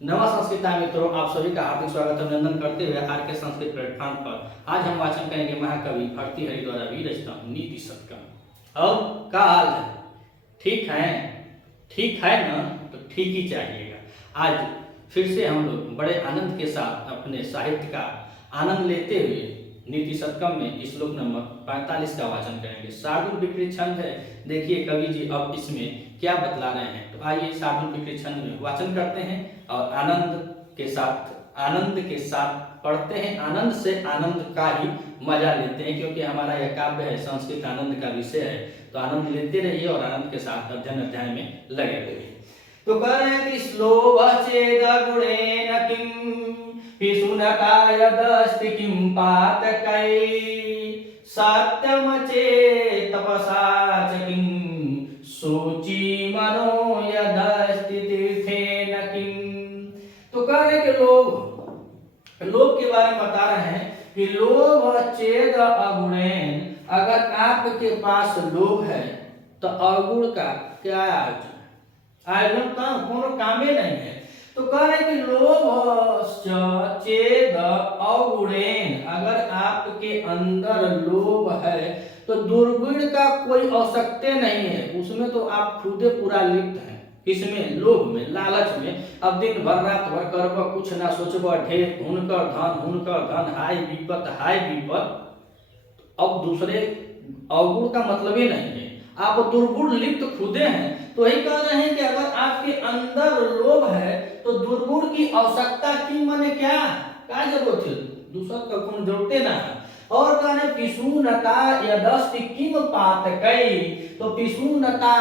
नवा संस्कृत मित्रों, आप सभी का हार्दिक स्वागत अभिनंदन करते हुए आर के संस्कृत प्लेटफॉर्म पर आज हम वाचन करेंगे महाकवि भर्तृहरि द्वारा विरचित नीति शतकम। और क्या हाल है? ठीक है? ठीक है ना? तो ठीक ही चाहिएगा। आज फिर से हम लोग बड़े आनंद के साथ अपने साहित्य का आनंद लेते हुए नीति शतकम में श्लोक नंबर 45 का वाचन करेंगे। शार्दूल विकृत छंद है। देखिए कवि जी अब इसमें क्या बतला रहे हैं, तो आइए शार्दूल विकृत छंद में वाचन करते हैं और आनंद के साथ पढ़ते हैं। आनंद से आनंद का ही मजा लेते हैं, क्योंकि हमारा यह काव्य है, संस्कृत आनंद का विषय है। तो आनंद लेते रहिए और आनंद के साथ अध्ययन में लगे रहिए। तो कह रहे हैं कि श्लोभ चेद गुणेन किम पिशुनकायदस्ति किं पातकै सत्यम चेत् तपसा च किं शुचि मनो यदस्ति तीर्थेन किं। तो कह रहे कि लोभ के बारे में बता रहे हैं कि लोभ चेद अगुणेन, अगर आपके पास लोभ है तो अवगुण का क्या आयोजन का कोनो कामे नहीं है। तो कह रहे कि लोभ चेद अगुणेन, अगर आपके अंदर लोभ है तो दुर्गुण का कोई आवश्यकता नहीं है। उसमें तो आप खुदे पूरा लिप्त हैं। किसमें? लोभ में, लालच में। अब दिन भर रात भर करब कुछ ना सोचब ढेर हुनकर धन हाय विपत। अब दूसरे अवगुण का मतलब ही नहीं है, आप दुर्गुण लिप्त खुदे हैं। तो यही कह रहे हैं कि अगर आपके अंदर लोभ है तो दुर्गुण की आवश्यकता की माने क्या जरूरत है? दूसरा का गुण जरूरते ना है। और कहने पिशुनता यदस्ति किम पातकै, तो पिशुनता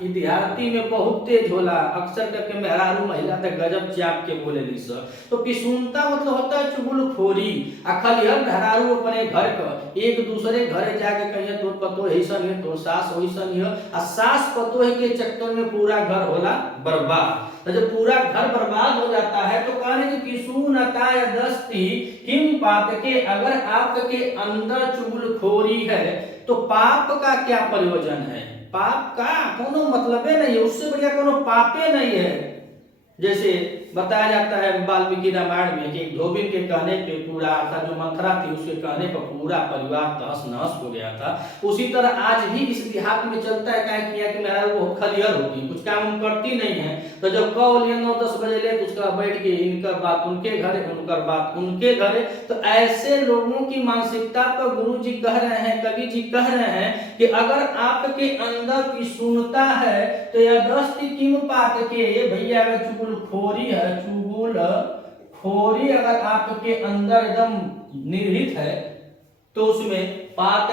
विद्यार्थी में बहुत तेज होला, अक्सर करके मेहरारू महिला तक गजब चाप के बोले ली सर। तो पिशुनता मतलब होता है चुगलखोरी। अखलियन मेहरारू अपने घर का एक दूसरे घरे जाके कहिए तोर पतो ऐसन है, तोर सास वैसन है, आ सास पतो है के चक्कर में पूरा घर होला बर्बाद। तो जब पूरा घर बर्बाद हो जाता है तो कहने की पिशुनता यदस्ति किम पातके, अगर आपके अंदर चुगलखोरी है तो पाप का क्या प्रयोजन है? पाप का कोनो मतलब नहीं है, उससे बढ़िया कोनो पापे नहीं है। जैसे बताया जाता है वाल्मीकि रामायण में कि धोबी के कहने पे पूरा अर्थात जो मंथरा थी उसके कहने पर पूरा परिवार तहस नहस हो गया था। उसी तरह आज भी इस देहात में चलता है, क्या किया कि मेरा वो खलियर होती है, कुछ काम करती नहीं है। तो जब कॉल 9-10 बजे ले तो उसका बैठ के इनकर बात उनके घरे, उनकर बात उनके घरे। तो ऐसे लोगों की मानसिकता पर गुरु जी कह रहे हैं, कवि जी कह रहे हैं कि अगर आपके अंदर की सुनता है तो यह दस्ती किम पात के, ये भैया अगर चुगलखोरी है, चुगलखोरी अगर आपके अंदर एकदम निहित है तो उसमें पाप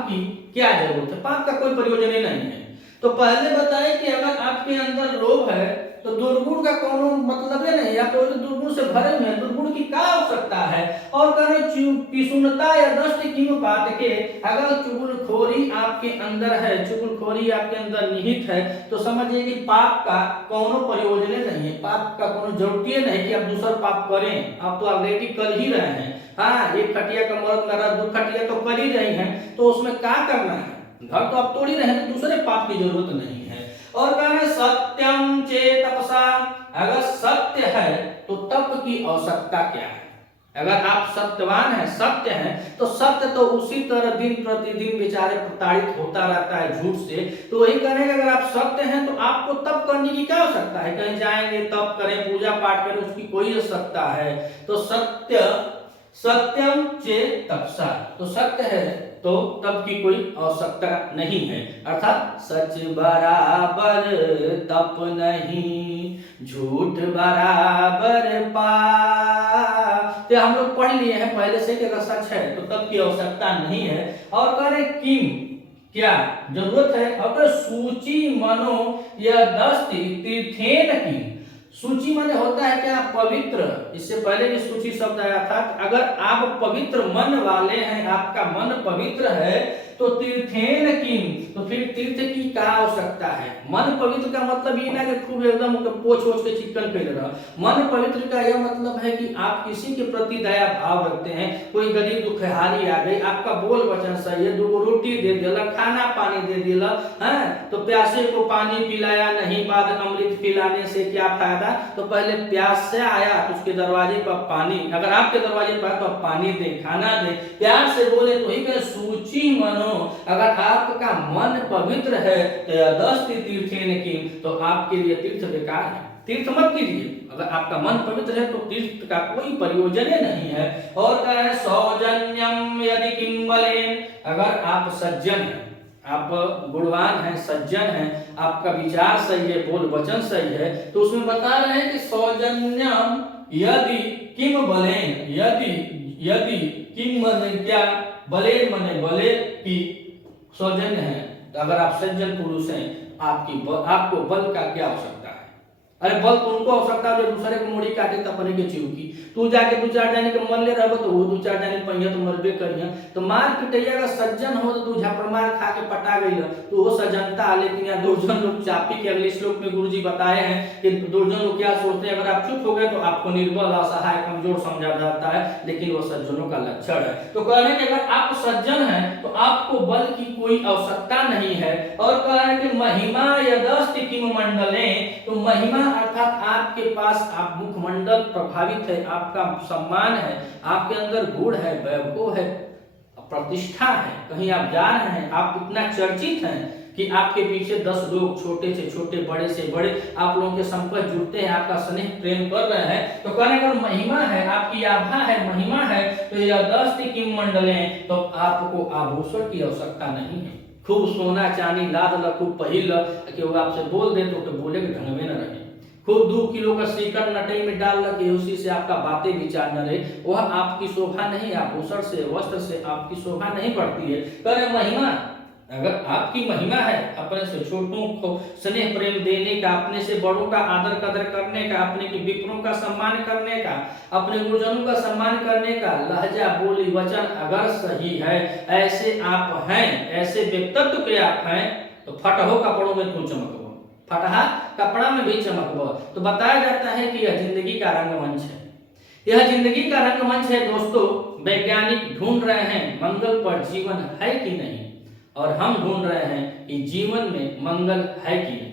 की क्या जरूरत है? पाप का कोई प्रयोजन ही नहीं है। तो पहले बताए कि अगर आपके अंदर लोभ है तो दुर्गुण का कोनो मतलब ही नहीं, या तो दुर्गुण से भरे हुए हैं, दुर्गुण की क्या आवश्यकता है? और कहे पिशुनता या दस्ति किम पात के, अगर चुगलखोरी आपके अंदर है, चुगलखोरी आपके अंदर निहित है तो समझिए कि पाप का कोनो प्रयोजन नहीं है, पाप का कोनो जरूरत ही नहीं कि आप दूसरा पाप करें। आप तो ऑलरेडी कर ही रहे हैं। हाँ, एक खटिया का मर्द कर रहा है, 2 खटिया तो कर ही रही हैं, तो उसमें क्या करना है? घर तो आप तोड़ ही रहे हैं, तो दूसरे पाप की जरूरत नहीं है। और कहना सत्यम चेत तपसा, अगर सत्य है तो तप की आवश्यकता क्या है? अगर आप सत्यवान हैं, सत्य हैं, तो सत्य तो उसी तरह दिन प्रतिदिन बेचारे प्रताड़ित होता रहता है झूठ से। तो वही कहने का अगर आप सत्य हैं तो आपको तप करने की क्या आवश्यकता है? कहीं जाएंगे तप करें, पूजा पाठ करें, उसकी कोई आवश्यकता है? तो सत्यम चेत तपसा, तो सत्य है तो तब की कोई आवश्यकता नहीं है। अर्थात सच बराबर तप नहीं, झूठ बराबर पाप। तो हम लोग पढ़ लिए हैं पहले से कि अगर सच है तो तप की आवश्यकता नहीं है। और कह रहे किम, क्या जरूरत है? अगर सूची मनो या दस्ति तीर्थेन किम, सूची माने होता है क्या? पवित्र। इससे पहले भी सूची शब्द आया था। अगर आप पवित्र मन वाले हैं, आपका मन पवित्र है तो तीर्थेन किम, तो फिर तीर्थ की क्या आवश्यकता है। मन पवित्र का मतलब ये ना कि खूब एकदम पोछ ओछ के चिकन कर रहा। मन पवित्र का यह मतलब है कि आप किसी के प्रति दया भाव रखते हैं। कोई गरीब दुखहारी आ गई, आपका बोल वचन सही है, 2 रोटी दे दिला, खाना पानी दे दिला, है तो प्यासे को पानी पिलाया नहीं, बाद अमृत पिलाने से क्या फायदा। तो पहले प्यास से आया तो उसके दरवाजे पर पानी, अगर आपके दरवाजे पर तो पानी दे, खाना दे, प्यार से बोले तो ही कहे सूची मनो। अगर आपका मन पवित्र है तो यदस्ति तीर्थेन किम, तो आपके लिए तीर्थ बेकार है, तीर्थ मत कीजिए। अगर आपका मन पवित्र है तो तीर्थ का कोई प्रयोजन नहीं है। और कह रहे सौजन्यम यदि किम बलेन, अगर आप सज्जन हैं, आप गुणवान हैं, सज्जन हैं, आपका विचार सही है, बोल वचन सही है, तो उसमें बता रहे हैं कि सौजन्यम यदि किम बलेन, यदि किम मने क्या, बलेन मने बले की सौजन्य है। तो अगर आप सज्जन पुरुष हैं, आपको बल का क्या आवश्यकता है। अरे बल तो उनको आवश्यकता है जो दूसरे को मोड़ी काटे तपने के चिवकी। तू जाके 2-4 जाने के मन ले रहो तो वो 2-4 जाने पहिया तो मरबे करिया। तो मार पिटैया का सज्जन हो तो तू झापड़ मार खा के पटा गई तो वो सज्जनता। लेकिन यहाँ दुर्जन लोग चापी के अगले श्लोक में गुरुजी बताए हैं कि दुर्जन लोग क्या सोचते हैं, अगर आप चुप हो गए तो आपको निर्बल, असहाय, कमजोर समझा जाता है, लेकिन वो सज्जनों का लक्षण है। तो कह रहे हैं कि अगर आप सज्जन हैं तो आपको बल की कोई आवश्यकता नहीं है। और कह रहे हैं कि महिमा यदस्ति किम मंडले, तो महिमा अर्थात आपके पास आप मुखमंडल प्रभावित है, आपका सम्मान है, आपके अंदर गुण है, वैभव है, प्रतिष्ठा है, कहीं आप जा रहे हैं, आप इतना चर्चित हैं कि आपके पीछे 10 लोग, छोटे से छोटे, बड़े से बड़े, आप लोगों के संपर्क जुड़ते हैं, आपका स्नेह प्रेम कर रहे हैं। तो कहने का महिमा है, आपकी आभा है, महिमा है, तो यदस्ति किम मंडले, तो आपको आभूषण की आवश्यकता नहीं है। खूब सोना चांदी लाद ल, खूब पहिल ल, कि वो आपसे बोल दे तो बोले के ढंग में न रहे। खूब 2 किलो का श्रीकर नटई में डाल लगे, उसी से आपका बातें विचार न रहे, वह आपकी शोभा नहीं। आभूषण से, वस्त्र से आपकी शोभा नहीं बढ़ती है। करे महिमा, अगर आपकी महिमा है अपने से छोटों को स्नेह प्रेम देने का, अपने से बड़ों का आदर कदर करने का, अपने के विप्रों का सम्मान करने का, अपने गुरुजनों का सम्मान करने का, लहजा बोली वचन अगर सही है, ऐसे आप हैं, ऐसे व्यक्तित्व के आप हैं, तो फटहो कपड़ों में क्यों चमकबो, फटहा कपड़ा में भी चमकबो। तो बताया जाता है कि यह जिंदगी का रंगमंच है, यह जिंदगी का रंगमंच है दोस्तों। वैज्ञानिक ढूंढ रहे हैं मंगल पर जीवन है कि नहीं, और हम ढूंढ रहे हैं कि जीवन में मंगल है कि नहीं।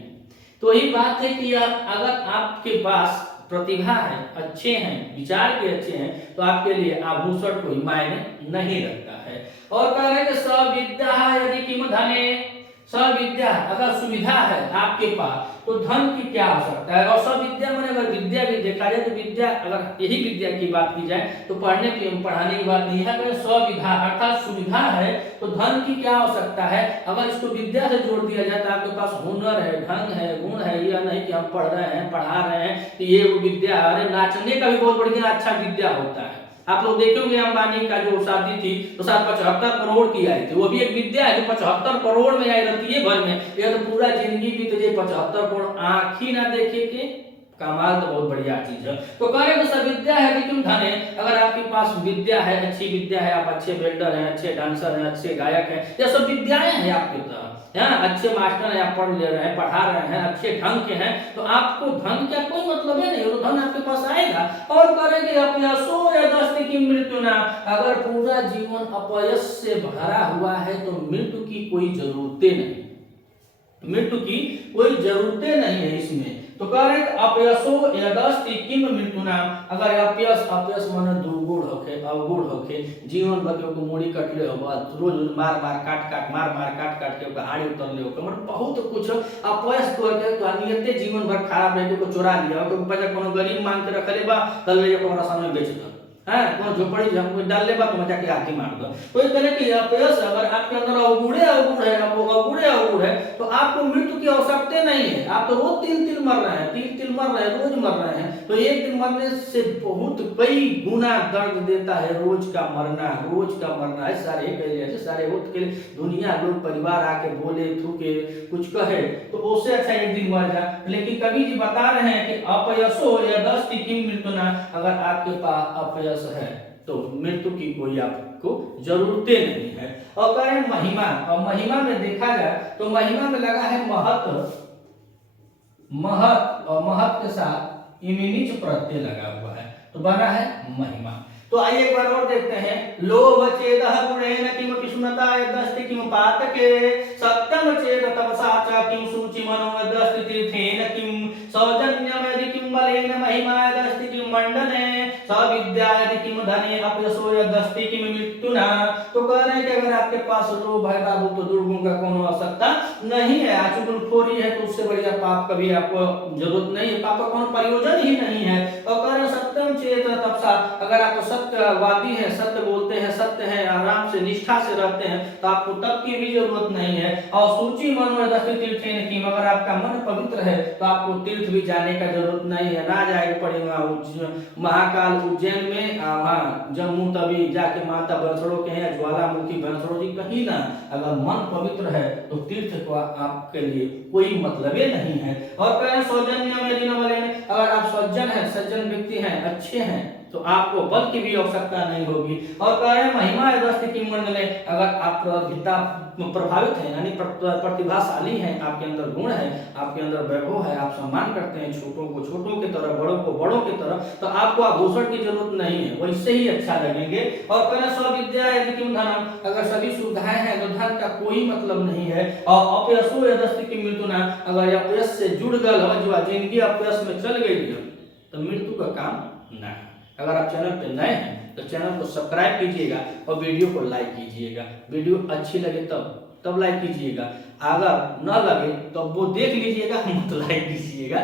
तो यही बात है कि अगर आपके पास प्रतिभा है, अच्छे हैं, विचार के अच्छे हैं, तो आपके लिए आभूषण कोई मायने नहीं रखता है। और कह रहे हैं कि सविद्या यदि किम धने, सविद्या अगर सुविधा है आपके पास तो धन की क्या आवश्यकता है। और सविद्या मैंने अगर विद्या भी देखा जाए तो विद्या, अगर यही विद्या की बात की जाए तो पढ़ने की पढ़ाने की बात नहीं है, अगर सविधा अर्थात सुविधा है तो धन की क्या आवश्यकता है। अगर इसको विद्या से जोड़ दिया जाए तो आपके पास हुनर है, ढंग है, गुण है, यह नहीं कि हम पढ़ रहे हैं, पढ़ा रहे हैं कि ये वो विद्या। अरे नाचने का भी बहुत बढ़िया अच्छा विद्या होता है। आप लोग देखेंगे अंबानी का जो शादी थी तो शायद 75 करोड़ की आई थी, वो भी एक विद्या है जो 75 करोड़ में आई रहती है भर में। यह तो पूरा जिंदगी भी तुझे 75 करोड़ आंख ही ना देखे के कमाल, तो बहुत बढ़िया चीज है। तो कह रहे तो विद्या है लेकिन धन है। अगर आपके पास विद्या है, अच्छी विद्या है, आप अच्छे बिल्डर हैं, अच्छे डांसर हैं, अच्छे गायक हैं, यह सब विद्याएं हैं आपकी तरह, अच्छे मास्टर हैं, आप पढ़ ले रहे हैं, पढ़ा रहे हैं, अच्छे ढंग के हैं, तो आपको धन का कोई मतलब है नहीं, तो धन आपके पास आएगा। और करेंगे अपयसो यदस्ति की मृत्यु ना, अगर पूरा जीवन अपयश से भरा हुआ है तो मृत्यु की कोई जरूरतें नहीं, मृत्यु की कोई जरूरतें नहीं है इसमें। तो कह रहे हैं अपयसो यदस्ति किम मृत्युना, अगर अपयश, अपयश माने दुर्गुण होके, अवगुण होके, जीवन भर के मोड़ी कटले हो, रोज मार मार काट काट मार मार काट काट के हाड़ी उतरले हो, मतलब बहुत कुछ अपयश करके तो नियते जीवन भर खराब रहे को चोरा लिया तो पैसा कोनो गरीब मांग के रखले बा कल ले को सामने बेच दो, है कोनो झोपड़ी हमको डाल ले बा तो मजा के आके मार दो। तो इस तरह की अपयश अगर आपके अंदर अवगुण है, अवगुण है तो आपको मृत्यु की आवश्यकता नहीं है। आप तो रोज तिल मर रहे हैं, तिल मर रहे हैं, रोज मर रहे हैं, तो एक दिन मरने से बहुत कई गुना दर्द देता है रोज का मरना है। सारे होत के दुनिया लोग परिवार आके बोले थूके कुछ कहे तो उससे अच्छा एक दिन मर जा। लेकिन कवि जी बता रहे हैं कि अपयसो यदस्ति किम मृत्युना, अगर आपके पास अपयश है तो मृत्यु की कोई आपको जरूरतें नहीं है। और कह रहे हैं महिमा, और महिमा में देखा जाए तो महिमा में लगा है महत्व, महत और महत के साथ इमिनिच प्रत्यय लगा हुआ है, तो बना है महिमा। तो आइए एक बार और देखते हैं। लोभ चेदः गुणेन किमपि सुनता यदस्ति किम पातके, सत्यम चेद तपसा च किम शुचि मनो यदस्ति तीर्थेन किम, सौजन्यम यदि किम बलेन महिमा यदस्ति किम मंडने, सविद्या यदि किम धने अपयसो यदस्ति किम मृत्युना। तो कह रहे हैं कि अगर आपके पास लोभ है बाबू तो दुर्गुण का कोनो आवश्यकता नहीं है, चुगलखोरी है तो उससे बढ़िया पाप कभी आपको जरूरत नहीं है, पाप का कोनो प्रयोजन ही नहीं है। और कह रहे हैं सत्यम चेत तपसा, अगर आप सत्यवादी है, सत्य बोलते हैं, सत्य है, आराम से निष्ठा से रहते हैं तो आपको तप की भी जरूरत नहीं है। और सूची मनो यदस्ति तीर्थेन किम, अगर आपका मन पवित्र है तो आपको तीर्थ भी जाने का जरूरत नहीं है, ना जाए पड़ेगा महाकाल उज्जैन में, वहाँ जम्मू तभी जाके माता बंसड़ो के हैं, ज्वालामुखी बंसड़ो जी कहीं ना, अगर मन पवित्र है तो तीर्थ को आपके लिए कोई मतलब नहीं है। और कह रहे सौजन्य में दिन वाले, अगर आप सज्जन हैं, सज्जन व्यक्ति हैं, अच्छे हैं तो आपको बल की भी आवश्यकता नहीं होगी। और कह रहे हैं महिमा यदस्ति किम मंडले, अगर आप प्रभावित हैं यानी प्रतिभाशाली हैं, आपके अंदर गुण है, आपके अंदर वैभव है, आप सम्मान करते हैं छोटों को छोटों की तरह, बड़ों को बड़ों की तरह, तो आपको आभूषण की जरूरत नहीं है, वैसे ही अच्छा लगेंगे। और कह रहे स्विद्या यदि किम धनम, अगर सभी सुविधाएं हैं तो धन का कोई मतलब नहीं है। और अपयसो यदस्ति किम मृत्युना, अगर अपयश से जुड़ गल हो, जो जिंदगी अपयश में चल गई है तो मृत्यु का काम ना है। अगर आप चैनल पे नए हैं तो चैनल को सब्सक्राइब कीजिएगा और वीडियो को लाइक कीजिएगा। वीडियो अच्छी लगे तब लाइक कीजिएगा, अगर न लगे तो वो देख लीजिएगा, मत लाइक कीजिएगा।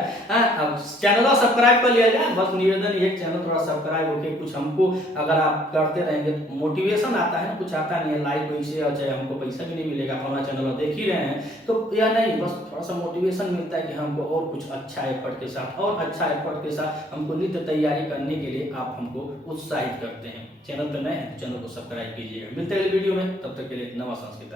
अब चैनल सब्सक्राइब कर लिया जाए, बस निवेदन ये, चैनल थोड़ा सब्सक्राइब होके कुछ हमको अगर आप करते रहेंगे तो मोटिवेशन आता है ना, कुछ आता नहीं है लाइक वैसे, और चाहे हमको पैसा भी नहीं मिलेगा, अपना चैनल देख ही रहे हैं तो या नहीं, बस थोड़ा सा मोटिवेशन मिलता है कि हमको और कुछ अच्छा एफर्ट के साथ, और अच्छा एफर्ट के साथ हमको नित्य तैयारी करने के लिए आप हमको उत्साहित करते हैं। चैनल पर नए हैं तो चैनल को सब्सक्राइब कीजिएगा। मिलते हैं वीडियो में, तब तक के लिए नवा संस्कृत।